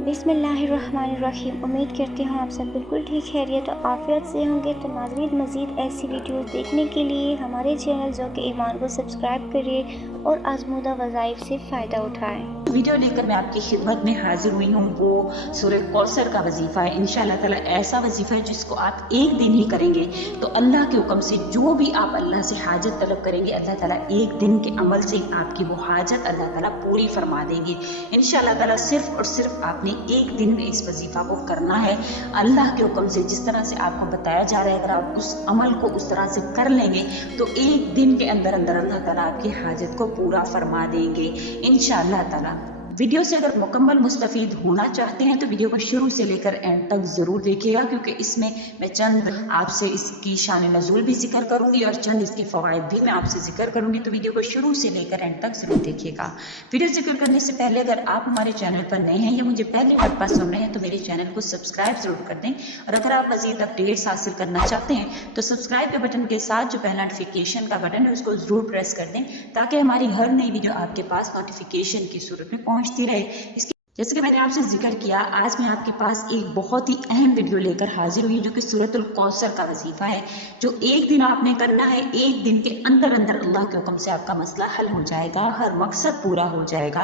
बिस्मिल्लाहिर्रहमानिर्रहीम। उम्मीद करती हूँ आप सब बिल्कुल ठीक खैरियत और आफियत से होंगे। तो नाज़रीन, मज़ीद ऐसी वीडियोस देखने के लिए हमारे चैनल ज़ौक़ ईमान को सब्सक्राइब करिए और आज़मूदा वज़ाइफ से फ़ायदा उठाएँ। वीडियो लेकर मैं आपकी खिदमत में हाजिर हुई हूँ। वो सूरह कौसर का वजीफ़ा है। इंशाअल्लाह ताला ऐसा वजीफ़ा है जिसको आप एक दिन ही करेंगे तो अल्लाह के हुक्म से जो भी आप अल्लाह से हाजत तलब करेंगे, अल्लाह ताला एक दिन के अमल से आपकी वो हाजत अल्लाह ताला पूरी फरमा देंगे इंशाअल्लाह ताला। सिर्फ और सिर्फ आपने एक दिन में इस वजीफ़ा को करना है अल्लाह के हुक्म से। जिस तरह से आपको बताया जा रहा है, अगर आप उस अमल को उस तरह से कर लेंगे तो एक दिन के अंदर अंदर अल्लाह ताला आपकी हाजत को पूरा फरमा देंगे इंशाअल्लाह ताला। वीडियो से अगर मुकम्मल मुस्तफ़ीद होना चाहते हैं तो वीडियो को शुरू से लेकर एंड तक ज़रूर देखिएगा, क्योंकि इसमें मैं चंद आपसे इसकी शान नज़ूल भी जिक्र करूंगी और चंद इसके फ़वाइद भी मैं आपसे जिक्र करूंगी। तो वीडियो को शुरू से लेकर एंड तक ज़रूर देखिएगा। वीडियो जिक्र करने से पहले अगर आप हमारे चैनल पर नए हैं या मुझे पहली मरतबा सुन रहे हैं तो मेरे चैनल को सब्सक्राइब ज़रूर कर दें। और अगर आप मज़ीद अपडेट्स हासिल करना चाहते हैं तो सब्सक्राइब के बटन के साथ जो पहला नोटिफिकेशन का बटन है उसको ज़रूर प्रेस कर दें, ताकि हमारी हर नई वीडियो आपके पास नोटिफिकेशन की सूरत में पहुंचती रहे। इसके जैसे कि मैंने आपसे जिक्र किया, आज मैं आपके पास एक बहुत ही अहम वीडियो लेकर हाजिर हुई जो कि सूरतुल कौसर का वजीफा है, जो एक दिन आपने करना है। एक दिन के अंदर अंदर अल्लाह के हुक्म से आपका मसला हल हो जाएगा, हर मकसद पूरा हो जाएगा।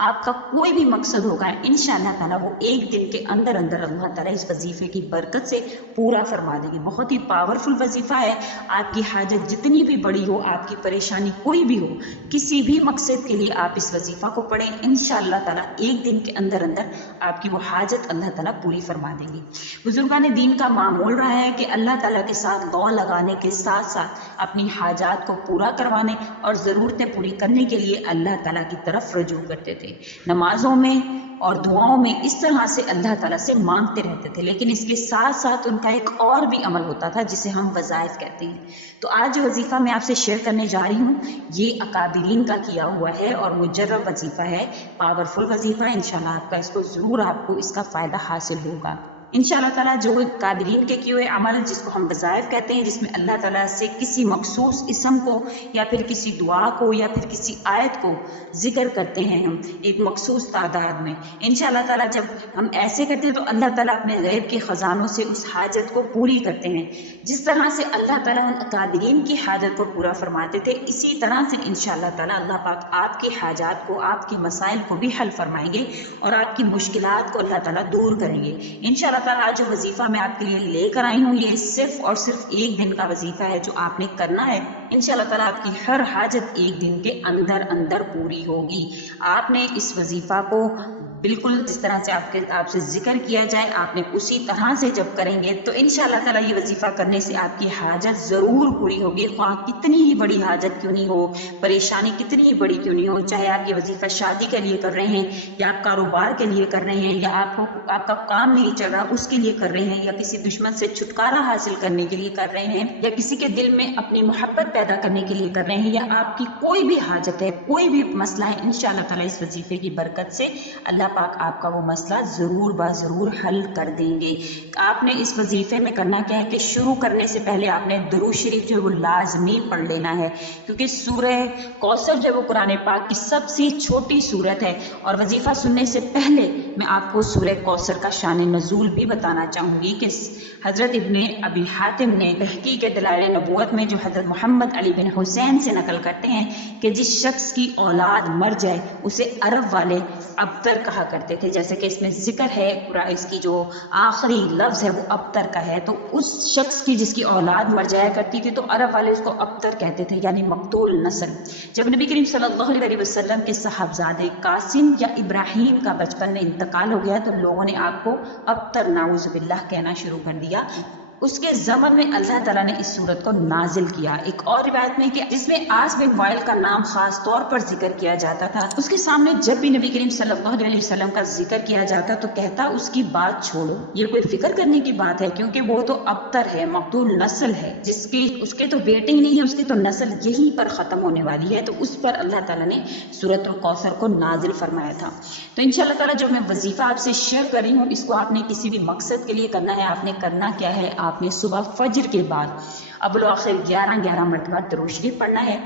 आपका कोई भी मकसद होगा इंशाअल्लाह ताला वो एक दिन के अंदर अंदर अल्लाह ताला इस वजीफे की बरकत से पूरा फरमा देंगे। बहुत ही पावरफुल वजीफा है। आपकी हाजत जितनी भी बड़ी हो, आपकी परेशानी कोई भी हो, किसी भी मकसद के लिए आप इस वजीफा को पढ़ें इंशाअल्लाह ताला एक दिन के अंदर अंदर आपकी वो हाजत अल्लाह ताला पूरी फरमा देंगे। बुजुर्गान दीन का मामूल रहा है कि अल्लाह ताला के साथ गौ लगाने के साथ साथ अपनी हाजात को पूरा करवाने और ज़रूरतें पूरी करने के लिए अल्लाह ताला की तरफ रजू करते थे। नमाजों में और दुआओं में इस तरह से अल्लाह ताला से मांगते रहते थे, लेकिन इसके साथ साथ उनका एक और भी अमल होता था जिसे हम वज़ाइफ कहते हैं। तो आज जो वजीफ़ा मैं आपसे शेयर करने जा रही हूँ ये अकाबिरीन का किया हुआ है और मुजर्रब वजीफ़ा है, पावरफुल वजीफ़ा है। इंशाल्लाह आपका इसको ज़रूर आपको इसका फ़ायदा हासिल होगा इंशाअल्लाह ताला। जो कादिरीन के किए हुए अमल जिसको हम वज़ाइफ कहते हैं, जिसमें अल्लाह ताला से किसी मखसूस इसम को या फिर किसी दुआ को या फिर किसी आयत को जिक्र करते हैं हम एक मखसूस तादाद में इंशाअल्लाह ताला। जब हम ऐसे करते हैं तो अल्लाह ताला अपने गैब के ख़जानों से उस हाजत को पूरी करते हैं। जिस तरह से अल्लाह ताला उन कादिरीन की हाजत को पूरा फरमाते थे, इसी तरह से इंशाअल्लाह ताला अल्लाह पाक आपकी हाजात को, आपके मसाइल को भी हल फरमाएंगे और आपकी मुश्किलात को अल्लाह ताला दूर करेंगे इंशाअल्लाह ताला। आज जो वजीफा मैं आपके लिए लेकर आई हूँ ये सिर्फ और सिर्फ एक दिन का वजीफा है जो आपने करना है इंशाअल्लाह ताला। आपकी हर हाजत एक दिन के अंदर अंदर पूरी होगी। आपने इस वजीफा को बिल्कुल जिस तरह से आपसे जिक्र किया जाए आपने उसी तरह से जब करेंगे तो इंशाअल्लाह ताला ये वजीफा करने से आपकी हाजत ज़रूर पूरी होगी। वहाँ कितनी ही बड़ी हाजत क्यों नहीं हो, परेशानी कितनी ही बड़ी क्यों नहीं हो, चाहे आप ये वजीफा शादी के लिए कर रहे हैं या आप कारोबार के लिए कर रहे हैं या आपका काम नहीं चल रहा उसके लिए कर रहे हैं या किसी दुश्मन से छुटकारा हासिल करने के लिए कर रहे हैं या किसी के दिल में अपनी मोहब्बत पैदा करने के लिए कर रहे हैं या आपकी कोई भी हाजत है, कोई भी मसला है, इंशाअल्लाह ताला इस वजीफे की बरकत से अल्लाह पाक आपका वो मसला ज़रूर ज़रूर हल कर देंगे। आपने इस वजीफे में करना क्या है कि शुरू करने से पहले आपने दुरूद शरीफ जो वो लाजमी पढ़ लेना है, क्योंकि सूरह कौसर जो वो कुरान पाक की सबसे छोटी सूरत है। और वजीफा सुनने से पहले मैं आपको सूरह कौसर का शान नज़ूल भी बताना चाहूँगी कि हज़रत इब्ने अबी हातिम ने तहकीक दलाइल नबूवत में जो हज़रत मोहम्मद अली बिन हुसैन से नकल करते हैं कि जिस शख्स की औलाद मर जाए उसे अरब वाले अबतर कहा करते थे। जैसे कि इसमें जिक्र है पूरा, इसकी जो आखिरी लफ्ज़ है वो अबतर का है। तो उस शख्स की जिसकी औलाद मर जाया करती थी तो अरब वाले उसको अबतर कहते थे, यानी मकतूल नस्ल। जब नबी करीम सल्लल्लाहु अलैहि वसल्लम के साहबजादे कासिम या इब्राहीम का बचपन में इंतकाल हो गया तो लोगों ने आपको अबतर नाउज़ बिल्लाह कहना शुरू कर दिया। उसके ज़मन में अल्लाह ताला ने इस सूरत को नाजिल किया। एक और रिवायत में कि जिसमें आस बिन वाइल का नाम खास तौर पर जिक्र किया जाता था, उसके सामने जब भी नबी करीम सल्लल्लाहु अलैहि वसल्लम का जिक्र किया जाता तो कहता उसकी बात छोड़ो, ये कोई फिक्र करने की बात है, क्योंकि वो तो अबतर है, मकतूल नस्ल है, जिसकी उसके तो बेटे ही नहीं है, उसकी तो नस्ल यहीं पर ख़त्म होने वाली है। तो उस पर अल्लाह ताला ने सूरतुल कौसर को नाजिल फरमाया था। तो इंशाअल्लाह ताला जो मैं वजीफ़ा आपसे शेयर कर रही हूँ इसको आपने किसी भी मकसद के लिए करना है। आपने करना क्या है, आपने सुबह फजर के बाद अबुल आखिर 11 मरतबा दुरूद शरीफ पढ़ना है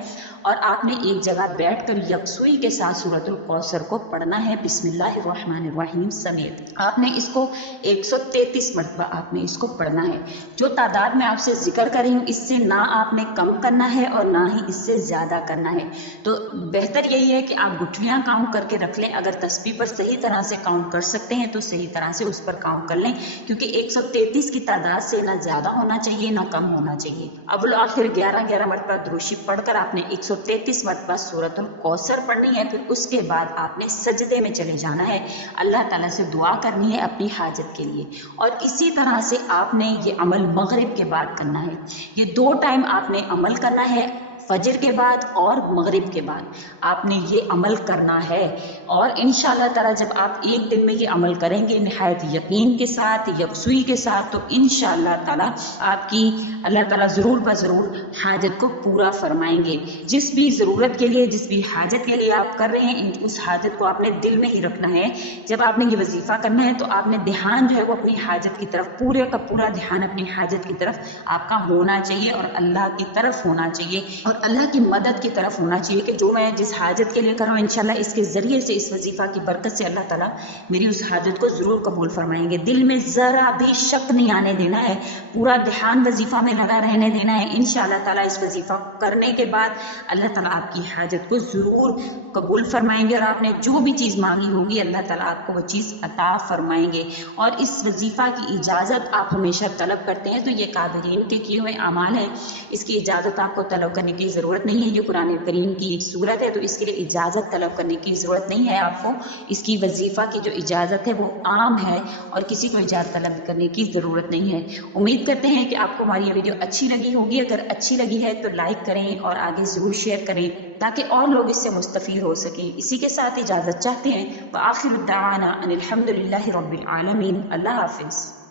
اور آپ نے ایک جگہ بیٹھ کر یکسوئی کے ساتھ سورۃ الکوثر کو پڑھنا ہے بسم اللہ الرحمن الرحیم سمیت۔ آپ نے اس کو 133 مرتبہ آپ نے اس کو پڑھنا ہے۔ جو تعداد میں آپ سے ذکر کری ہوں اس سے نہ آپ نے کم کرنا ہے اور نہ ہی اس سے زیادہ کرنا ہے۔ تو بہتر یہی ہے کہ آپ گٹھلیاں کاؤنٹ کر کے رکھ لیں، اگر تسبیح پر صحیح طرح سے کاؤنٹ کر سکتے ہیں تو صحیح طرح سے اس پر کاؤنٹ کر لیں، کیونکہ 133 کی تعداد سے نہ زیادہ ہونا چاہیے نہ کم ہونا چاہیے۔ اول آخر 11 مرتبہ دروشی پڑھ کر آپ نے 133 مرتبہ سورۃ الکوثر پڑھنی ہے، پھر اس کے بعد آپ نے سجدے میں چلے جانا ہے، اللہ تعالیٰ سے دعا کرنی ہے اپنی حاجت کے لیے۔ اور اسی طرح سے آپ نے یہ عمل مغرب کے بعد کرنا ہے، یہ 2 ٹائم آپ نے عمل کرنا ہے، فجر کے بعد اور مغرب کے بعد آپ نے یہ عمل کرنا ہے۔ اور انشاءاللہ تعالیٰ جب آپ ایک دن میں یہ عمل کریں گے نہایت یقین کے ساتھ، یکسوئی کے ساتھ، تو انشاءاللہ تعالیٰ آپ کی اللہ تعالیٰ ضرور بضرور حاجت کو پورا فرمائیں گے۔ جس بھی ضرورت کے لیے، جس بھی حاجت کے لیے آپ کر رہے ہیں، اس حاجت کو آپ نے دل میں ہی رکھنا ہے۔ جب آپ نے یہ وظیفہ کرنا ہے تو آپ نے دھیان جو ہے وہ اپنی حاجت کی طرف، پورے کا پورا دھیان اپنی حاجت کی طرف آپ کا ہونا چاہیے اور اللہ کی طرف ہونا چاہیے اور اللہ کی مدد کی طرف ہونا چاہیے کہ جو میں جس حاجت کے لیے کر رہا ہوں انشاءاللہ اس کے ذریعے سے، اس وظیفہ کی برکت سے اللہ تعالیٰ میری اس حاجت کو ضرور قبول فرمائیں گے۔ دل میں ذرا بھی شک نہیں آنے دینا ہے، پورا دھیان وظیفہ میں لگا رہنے دینا ہے۔ انشاءاللہ تعالیٰ اس وظیفہ کرنے کے بعد اللہ تعالیٰ آپ کی حاجت کو ضرور قبول فرمائیں گے اور آپ نے جو بھی چیز مانگی ہوگی اللہ تعالیٰ آپ کو وہ چیز عطا فرمائیں گے۔ اور اس وظیفہ کی اجازت آپ ہمیشہ طلب کرتے ہیں تو یہ قابلین کے کیے ہوئے اعمال ہیں، اس کی اجازت آپ کو طلب کرنے کی ضرورت نہیں ہے۔ یہ قرآن کریم کی ایک صورت ہے تو اس کے لیے اجازت طلب کرنے کی ضرورت نہیں ہے آپ کو۔ اس کی وظیفہ کی جو اجازت ہے وہ عام ہے اور کسی کو اجازت طلب کرنے کی ضرورت نہیں ہے۔ امید کرتے ہیں کہ آپ کو ہماری یہ ویڈیو اچھی لگی ہوگی۔ اگر اچھی لگی ہے تو لائک کریں اور آگے ضرور شیئر کریں تاکہ اور لوگ اس سے مستفید ہو سکیں۔ اسی کے ساتھ اجازت چاہتے ہیں۔ وآخر دعوانا ان الحمد للہ رب العالمین۔ اللہ حافظ۔